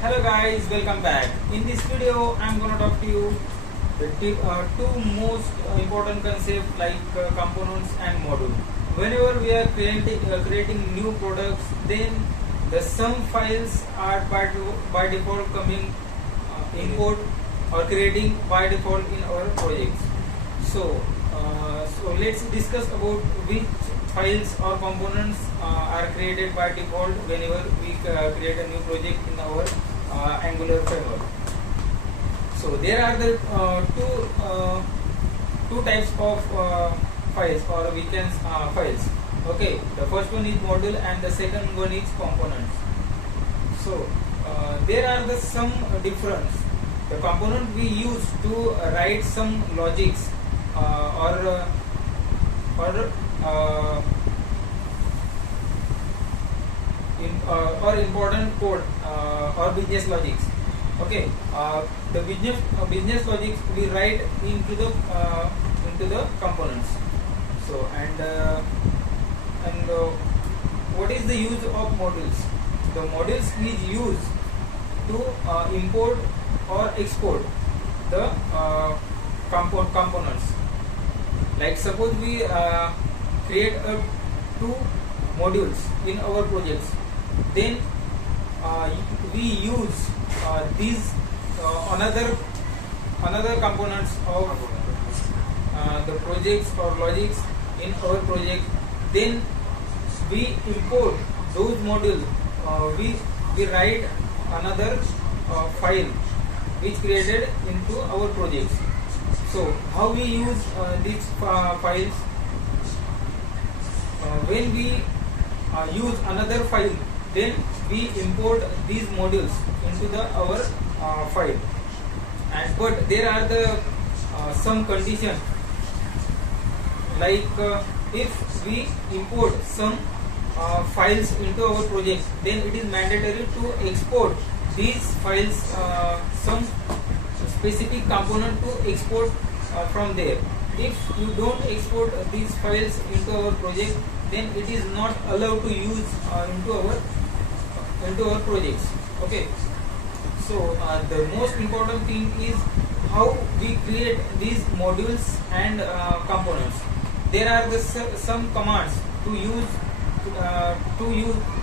Hello guys, welcome back. In this video, I'm gonna talk to you the two most important concepts like components and module. Whenever we are creating new products, then the some files are by default coming import or creating by default in our projects. So let's discuss about which files or components are created by default whenever we create a new project in our Angular framework. So there are the two types of files or we can files. Okay, the first one is module and the second one is components. So there are the some difference. The component we use to write some logics or important code or business logics. Okay, the business logics we write into the components. So and what is the use of modules? The modules is used to import or export the components. Like suppose we create two modules in our projects, then we use these another components of the projects or logics in our project. Then we import those modules. We write another file which created into our projects. So how we use these files? When we use another file, then we import these modules into our file. But there are the some conditions, like if we import some files into our project, then it is mandatory to export these files, some specific component to export from there. If you don't export these files into our project, then it is not allowed to use into our projects. Okay, so the most important thing is how we create these modules and components. There are some commands to use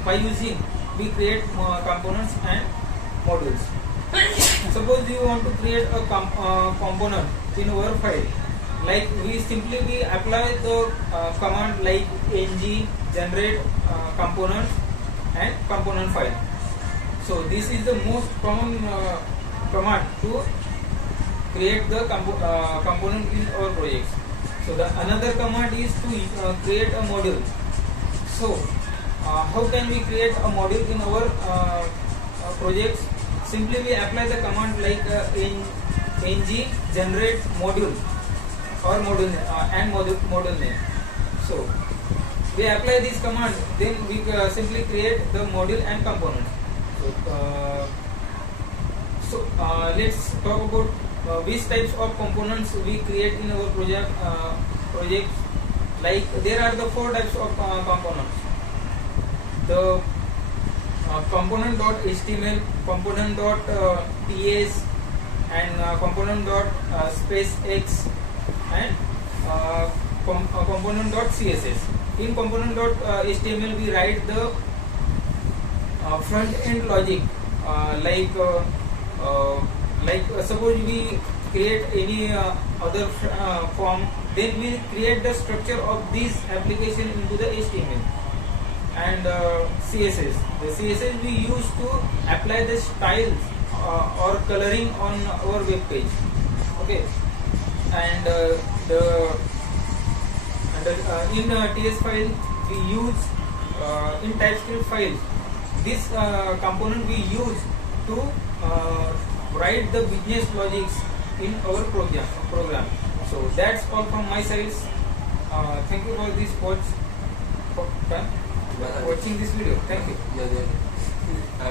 by using we create components and modules. Suppose you want to create a component in our file, like we simply apply the command like ng generate component and component file. So this is the most common command to create the component in our projects. So the another command is to create a module. So how can we create a module in our projects? Simply we apply the command like ng generate module or module and module name. So we apply this command, then we simply create the module and component. So let's talk about which types of components we create in our project. Like there are the four types of components: the component.html, component.ts, and component.spacx, and component.css. In component.html we write the front end logic, like suppose we create any other form, then we create the structure of this application into the HTML. And CSS, the CSS we use to apply the styles or coloring on our web page. Okay, and in TS file we use in TypeScript files this component we use to write the business logics in our program. So that's all from my side. Thank you for this watching this video. Thank you.